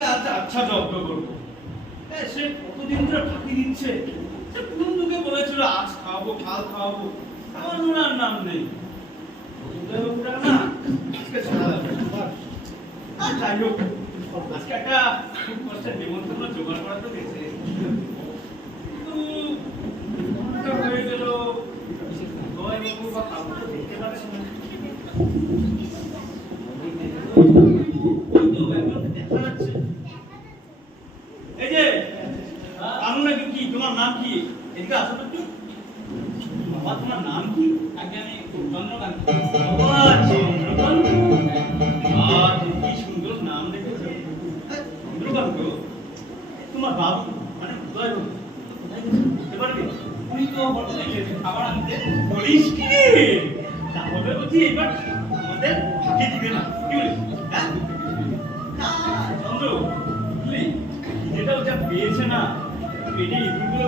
আচ্ছা আচ্ছা জব্দ করব। সে কতদিন ধরে ফাঁকি দিচ্ছে? সে কোন যুগে বলেছিল, আজ খাওয়াবো, কাল খাওয়াবো। আমার ওনার নাম নেই। না, আজকে ছাড়া আর যাই হোক, আজকে একটা খুব কষ্টের নিমন্ত্রণ জোগাড় করা তো গেছে কিন্তু হয়ে গেল দেখতে পাচ্ছি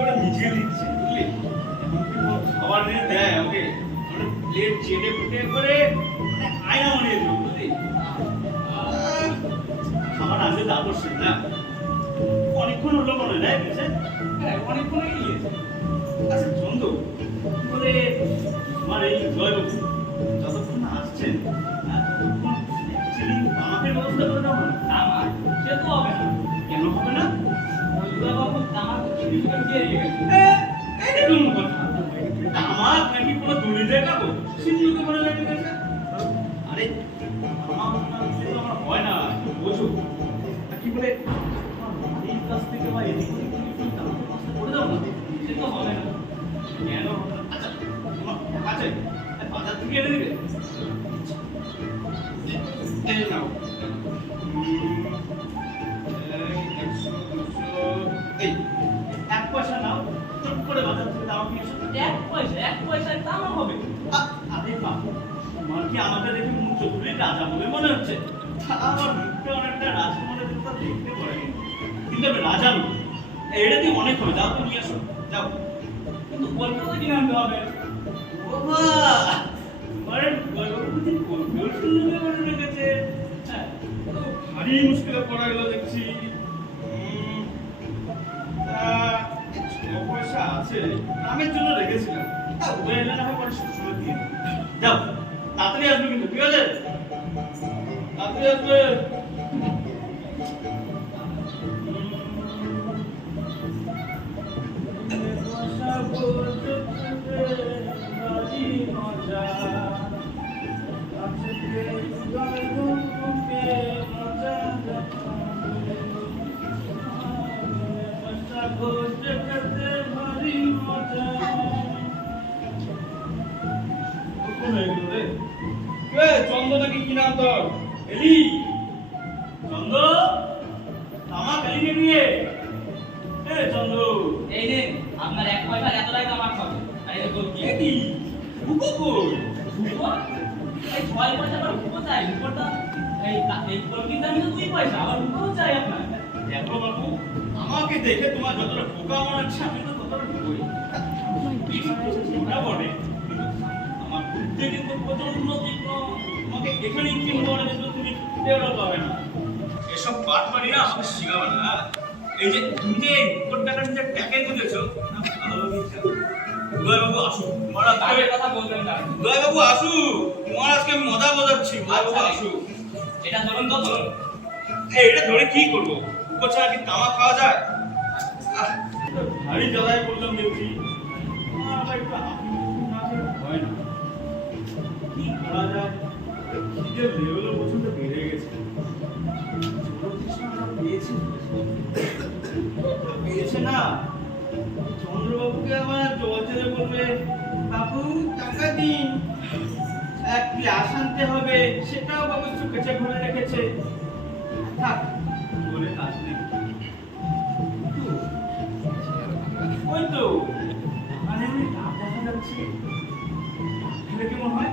ওরা মিছিয়ে দিচ্ছে বুঝলি? খাবার দেয়, আমাকে মানে প্লেট চেটে ফুটে করে মানে আয়না বানিয়ে দিল বুঝলি? খাবার আনতে যাব সে অনেকক্ষণ হলো মনে হয় গেছে হ্যাঁ অনেকক্ষণ গিয়েছে। আচ্ছা চন্দ্র করে আমার এই জয়বাবু যতক্ষণ আসছেন Hey! এক পয়সা, এক পয়সায় তামাক হবে। আরে বাবু তোমার কি আমাকে দেখে মুখ চতুরি রাজা বলে মনে হচ্ছে? আমার মুখটা অনেকটা রাজকুমারের দিকটা দেখতে পারে কিন্তু আমি রাজা নই এটা দিয়ে অনেক হবে, যাও তো নিয়ে আসো, যাও। কিন্তু কলকাতা কিনে আনতে হবে? বাবা তোমার বুঝি কল্পেও সুন্দর মনে রেখেছে। হ্যাঁ ভারী মুশকিলে পড়া গেল দেখছি। ছ আছে, নামের জন্য রেখেছিলাম। তা এলে না পরে শ্বশুরে দিয়ে। যাও তাড়াতাড়ি আসবে কিন্তু, ঠিক আছে? তাড়াতাড়ি আসবে। এই এই কলকির তো দুই পয়সা আবার উপরও চাই আপনার। দেখো বাবু আমাকে দেখে তোমার যতটা বোকা মনে হচ্ছে আমি তো ততটা বোকাই। বটে? আমার বুদ্ধি কিন্তু প্রচণ্ড তীক্ষ্ণ। তোমাকে এখানেই চিনবো না কিন্তু তুমি টেরও পাবে না। এসব পাট মারি না আমাকে শিখাবে না? এই যে তুমি যে কোট টাকার যে ট্যাকে বুঝেছ উদয়বাবু আসুক তোমার কথা বলবেন না উদয়বাবু আসুক তোমার আজকে আমি মজা বোঝাচ্ছি। উদয়বাবু আসুক এটা ধরুন তো ধরুন। এই, এটা ধরে কি করব? ছাড়া কি তামাক খাওয়া যায়? ভারী জ্বালায় বললাম দেখছি আবার হয় কি করা যায়? খিদের লেভেলও বেড়ে গেছে। পেয়েছে। পেয়েছে না। চন্দ্রবাবুকে আমার জল চেলে বলবে বাবু টাকা দিন। এক আসানতে হবে, সেটাও বাবু কেচে ভরে রেখেছে। থাক বলে কাজ ওই তো মানে আমি দেখা যাচ্ছে। খেলে কেমন হয়?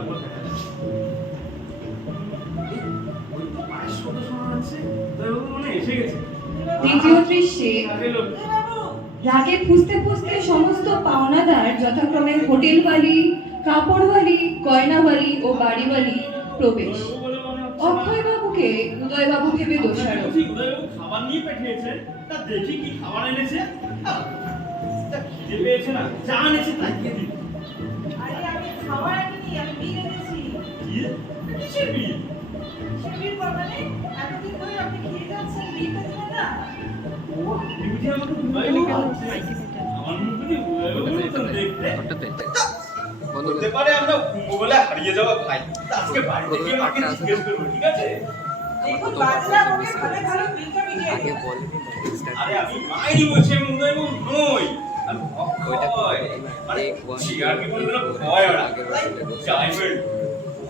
দ্বিতীয় দৃশ্যে রাগে ফুসতে ফুসতে সমস্ত পাওনাদার যথাক্রমে হোটেলওয়ালি কাপড়ওয়ালি গয়নাওয়ালি ও বাড়িওয়ালি প্রবেশ। উদয়বাবু বলে মনে হচ্ছে না। অক্ষয়বাবুকে উদয়বাবু ভেবে দোষারোপ খাবার নিয়ে পাঠিয়েছে তা দেখি কি খাবার এনেছে? পেয়েছে না যা এনেছে তাই দিন আরে আমি খাবার আনিনি আমি বিল এনেছি। কিসের বিল সেবির মানে এতদিন ধরে আপনি খেয়ে যাচ্ছেন বিলটা দেবেন না? হতে পারে আমরা ঘুমোবেলা হারিয়ে যাওয়া ভাই। আজকে বাড়িতে গিয়ে মাকে জিজ্ঞেস করব ঠিক আছে? আরে আমি মাইনি বলছি আমি উদয়বাবু নই। আমি অক্ষয় আরে চিয়ার কি বলছিল ভয় ওরা। আচ্ছা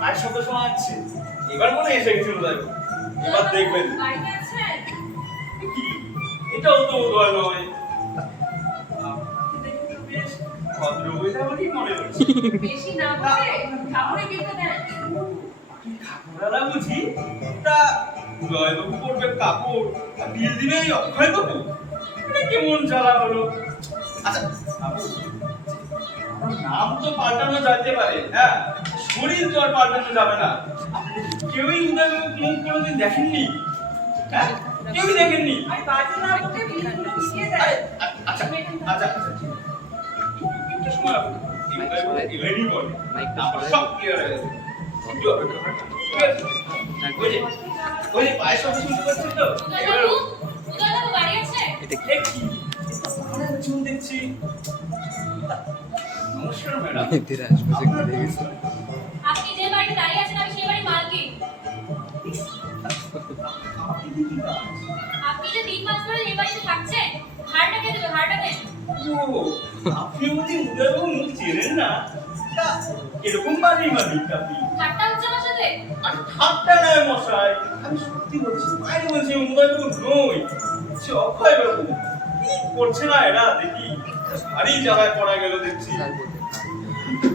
মায়ের শব্দ শোনা যাচ্ছে এবার মনে এসে গেছিল দেখো এবার দেখবেন। এটাও তো উদয় নয়। মনে বুঝি তা উদয়বাবু পড়বে কাপড় আর বিল দিবে অক্ষয় বাবু? কেমন জ্বালা হলো? আচ্ছা নাম তো পাল্টানো যাইতে পারে হ্যাঁ? শরীর তো আর পাল্টানো যাবে না কেউই উদয়বাবু মুখ কোনোদিন দেখেননি হ্যাঁ কেউই দেখেননি আচ্ছা আচ্ছা আচ্ছা ঠিক আছে। একটু সময় লাগবে। এই বলে। তারপর সব clear হয়ে যাবে। একটু অপেক্ষা করো। ওই যে, ওই যে পায়ের শব্দ শুনতে পাচ্ছেন তো? এটা কি? দেখছি। নমস্কার ম্যাডাম এদের আশপাশে ঘুরে গেছে আপনি যে বাড়িতে দাঁড়িয়ে আছেন আমি সেই বাড়ির মালকিন। আপনি কি কাজ? আপনি যে তিন মাস ধরে এই বাড়িতে থাকছেন, ভাড়াটা কে দেবে? ভাড়াটা দেন। ও, আপনি বুঝি উদয়বাবু মুখ চেনেন না এরকম বাড়ির মালিক আপনি ঠাট্টা হচ্ছে আমার সাথে? আর ঠাট্টা নয় মশাই আমি সত্যি বলছি বলছি উদয়বাবু নই সে অক্ষয় বাবু কি করছে না এরা দেখি ভারী জ্বালায় পড়া গেল দেখছি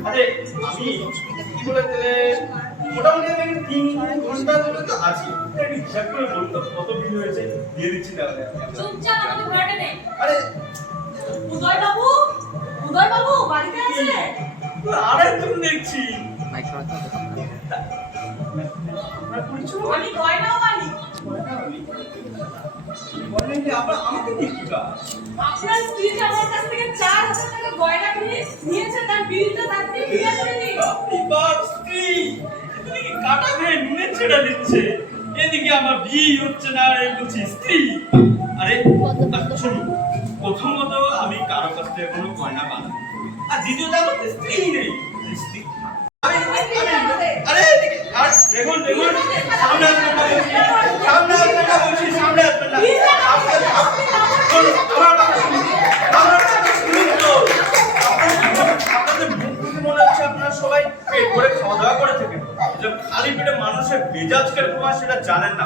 আরে আমি কি বলে দিলে? মোটামুটি আমি তিন ঘণ্টা ধরে তো আছি। একটু হিসাব করে বলুন তো কত বিল হয়েছে? দিয়ে দিচ্ছি তাহলে চুপচাপ আমাকে ভাড়াটা দেন। আরে উদয়বাবু উদয়বাবু বাড়িতে আছে? দেখছি। আমি গয়নাও বলেন যে আবার আমাকে দিয়ে কি কাজ আপনার স্ত্রী যে আমার কাছ থেকে চার হাজার টাকা গয়না কিনে নিয়েছে তার বিলটা তার থেকে ক্লিয়ার করে দিন আপনি বাপ স্ত্রী। এদিকে কাটা খেয়ে নুনের ছেড়া দিচ্ছে? এদিকে আমার বিয়ে হচ্ছে না আর বলছি স্ত্রী আরে আচ্ছা, শুনুন প্রথমত আমি কারও কাছ থেকে কোনো গয়না বানাই আর দ্বিতীয়ত আমার স্ত্রী নেই। স্ত্রী আরে, দেখুন দেখুন সামনে সামনে বলছি সামনে মনে আপনারা সবাই পেট ভরে খাওয়া দাওয়া করে থাকেন। যে খালি পেটে মানুষের মেজাজ কীরকম হয় সেটা জানেন না।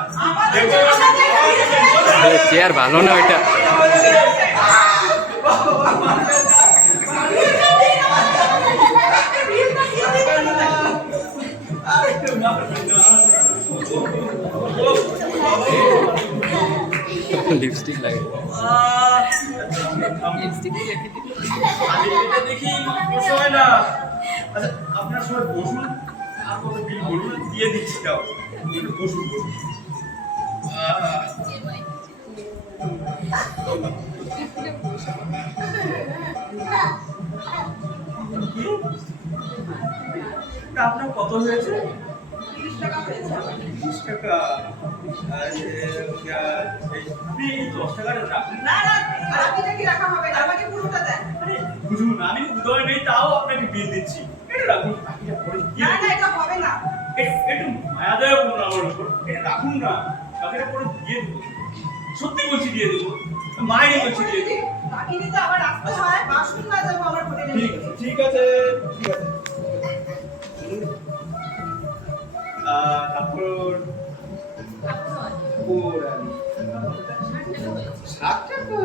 চেয়ার ভালো না ওইটা। লিপস্টিক লাগে লিপস্টিক দেখি পোষায় না। আচ্ছা আপনার সবাই বসুন, আর দিয়ে দিচ্ছি তাও বসুন আপনার কত হয়েছে? তিরিশ টাকা আমার টাকা? দশ রাখুন। না না আপনি কি রাখা হবে না আমাকে পুরোটা দেন। বুঝুন আমি উদয় নেই তাও আপনাকে বিল দিচ্ছি। এটা রাখুন বাকিটা পরে দিয়ে না না দেবো। এটা হবে না। একটু একটু মায়া দয়া করুন আমার উপর। এটা রাখুন না বাকিটা পরে দিয়ে দেবো। সত্যি বলছি দিয়ে দেবো। মায়ের বলছি দিয়ে দেবো। হয় ঠিক আছে ঠিক আছে। তারপর ষাট টাকা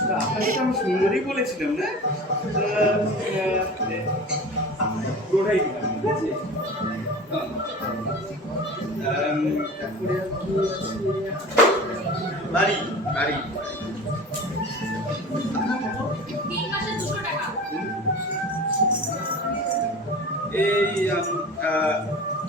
তা আপনাকে তো আমি সুন্দরই বলেছিলাম না? পুরোটাই দিলাম, ঠিক আছে? বাড়ি। বাড়ি এই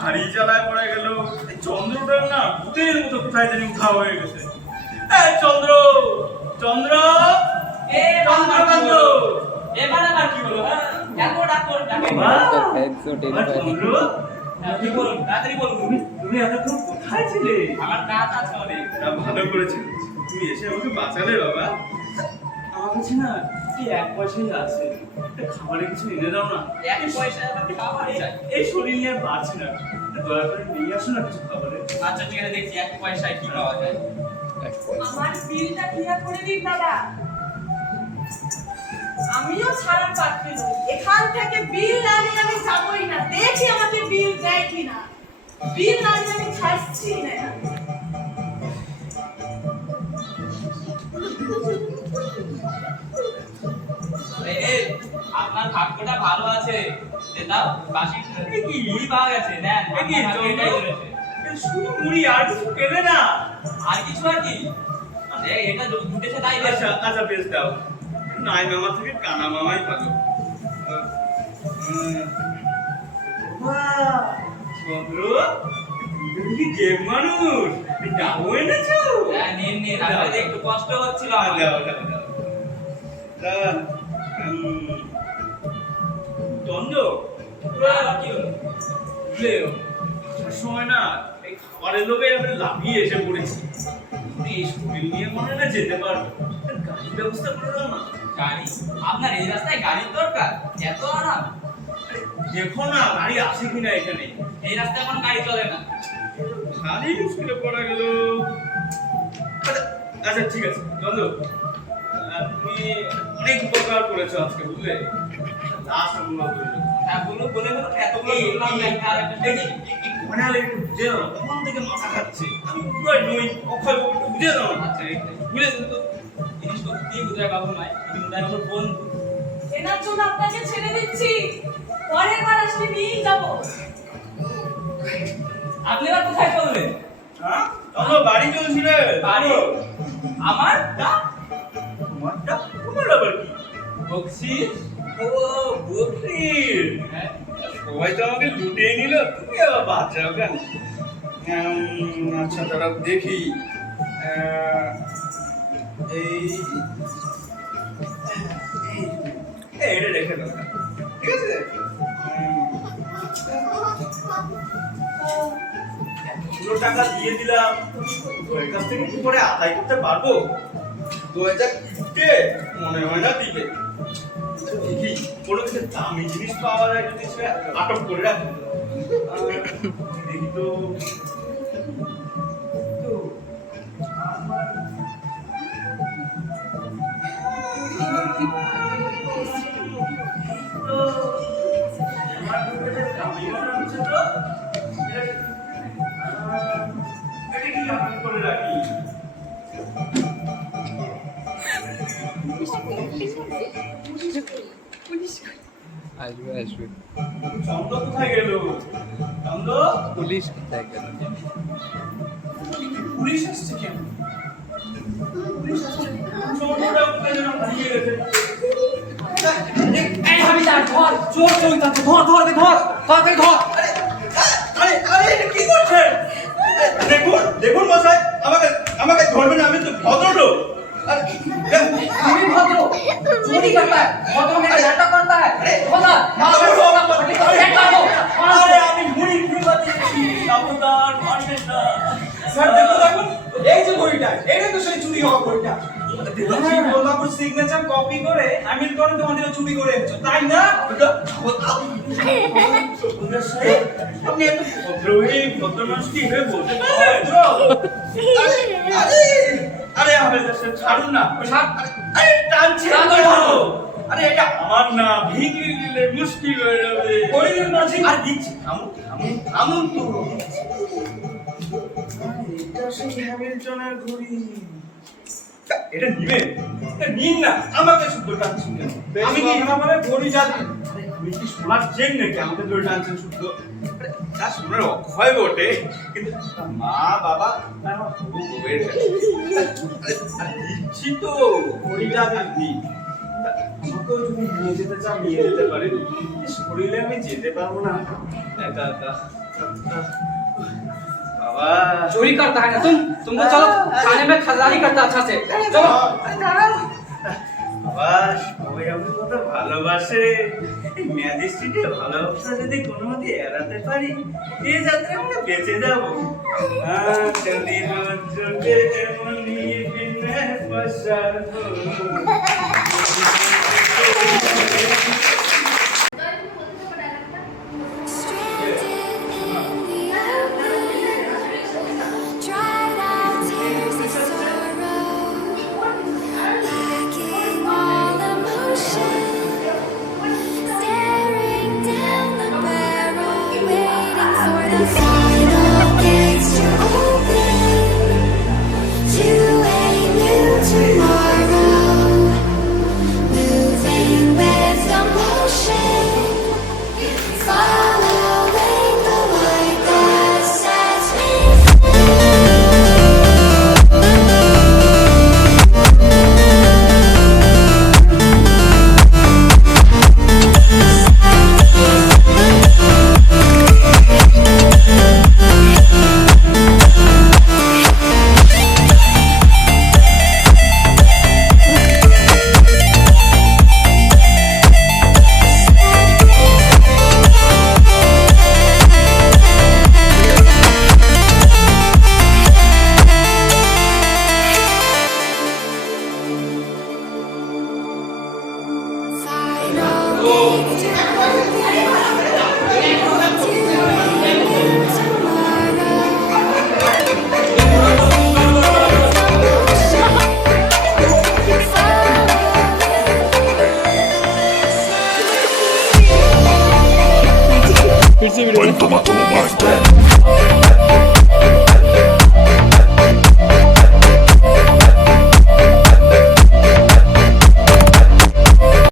হাড়ি জ্বালায় পড়ে গেল। এই চন্দ্রটা না ভূতের মতো কোথায় জানি উঠা হয়ে গেছে। এই চন্দ্র চন্দ্র এ চন্দ্রকান্ত এবার আবার কি হলো হ্যাঁ ডাকো ডাকো ডাকে চন্দ্র? হ্যাঁ, কি বলুন তাড়াতাড়ি বলুন তুমি তুমি এতক্ষণ কোথায় ছিলে? আমার কাজ আছে অনেক। ভালো করেছিল তুমি এসে আমাকে বাঁচালে বাবা। আমার কাছে না এই এক পয়সাই আছে? খাবারের কিছু এনে দাও না। এক পয়সা খাবার এই শরীর নিয়ে বাঁচি না। দয়া করে নিয়ে আসো না কিছু খাবারের আচ্ছা ঠিক আছে দেখছি এক পয়সায় কি পাওয়া যায়। আমার বিলটা ক্লিয়ার করে দিন দাদা। আমিও ছাড়ার পাত্রী নই। এখান থেকে বিল না নিয়ে আমি যাবই না। দেখি আমাকে বিল দেয় কিনা। বিল না নিয়ে আমি ছাড়ছি না। আপনার ভাগ্যটা ভালো আছে। যে দাও বাসি কি মুড়ি পাওয়া গেছে? নেন কি, এটাই ধরেছে। শুধু মুড়ি আর কিছু পেলে না। আর কিছু আর কি? এটা জুটেছে তাই আচ্ছা আচ্ছা বেশ দাও। নাই মামা থেকে কানা মামাই ভালো। গেম মানুষ? ডাবো এনেছো? হ্যাঁ, নিন, নিন, একটু কষ্ট হচ্ছিল দাও, দাও, আসার সময় না এই খাবারের লোভে আমি লাফিয়ে এসে পড়েছি। আমি এই শরীর নিয়ে মনে না যেতে পারব। গাড়ির ব্যবস্থা করে দাও না। গাড়ি? আপনার এই রাস্তায় গাড়ির দরকার? এত আরাম। আরে, দেখো না গাড়ি আছে কিনা এখানে? এই রাস্তায় কোনো গাড়ি চলে না। ভারী মুশকিলে পড়া গেল। আচ্ছা আচ্ছা ঠিক আছে। আহ, তুমি অনেক উপকার করেছ আজকে বুঝলে? তখন থেকে মাথা খাচ্ছে? আমি উদয় নই অক্ষয় বুঝে দাও না আচ্ছা, এই- বুঝেছ তো বাবু নয় ইনি উদয় বন্ধু। এনার জন্য আপনাকে ছেড়ে দিচ্ছি। পরের বার আসলে নিয়েই যাব। আপনি এবার কোথায় চললেন? হ্যাঁ? বাড়ি চলছি রে বাড়ি? আমার? দা তোমারটা তোমার আবার কি? বকশিস? ও বকরির হ্যাঁ সবাই তো আমাকে আচ্ছা দাঁড়াও দেখি এই রেখে ঠিক আছে এতগুলো টাকা দিয়ে দিলাম থেকে কি করে আদায় করতে পারব দু হাজার মনে হয় না দিবে দেখি কোনো কিছু দামি জিনিস পাওয়া যায় যদি সেটা আটক করে রাখি। দেখি তো। আসবে আসবে। কোথায় গেল? পুলিশ কোথায় গেল? পুলিশ আসছে কেন? হারিয়ে দেখুন দেখুন মশাই আমাকে আমাকে ধরবেন আমি তো ভদ্র আমি ভদ্র চুরি আমি এই তো সেই চুরি হওয়া ঘড়িটা গোলাপুর সিগনেচার কপি করে হ্যামিল্টনে তোমাদের চুরি করে এনেছো তাই না আপনি এত হয়ে হয়ে আরে আরে আরে ছাড়ুন না। আরে টানছে। না, না, না। আরে এটা আমার না ভিগড়ি দিলে মুশকিল হয়ে যাবে। হরিদের মাঝি। আর দিচ্ছি। থামুন থামুন। থামুন তো। এটা সেই হ্যামিল্টনের ঘড়ি এটা নিবেন নিন না। আমাকে শুদ্ধ টানছেন। আমি কি ঘড়ি জানি আরে আমি কি সোনার চেন নাকি আমাকে ধরে টানছেন শুদ্ধ আরে, তা সোনার অক্ষয় বটে কিন্তু তার মা বাবা আর আমার হবু বউয়ের কাছে। আরে, আরে, দিচ্ছি তো ঘড়িটা আপনি আমাকেও যদি নিয়ে যেতে চান নিয়ে যেতে পারেন শরীরে আমি যেতে পারবো না একা একা বাবা चोरी करता है ना तुम तुमको चलो थाने में खजानी करता अच्छा से चलो বাস, সবাই আমার কথা ভালোবাসে। ম্যাজিস্ট্রেটে ভালো অবস্থা যদি কোনো মতে এড়াতে পারি, এ যাত্রা আমরা বেঁচে যাব। এমনি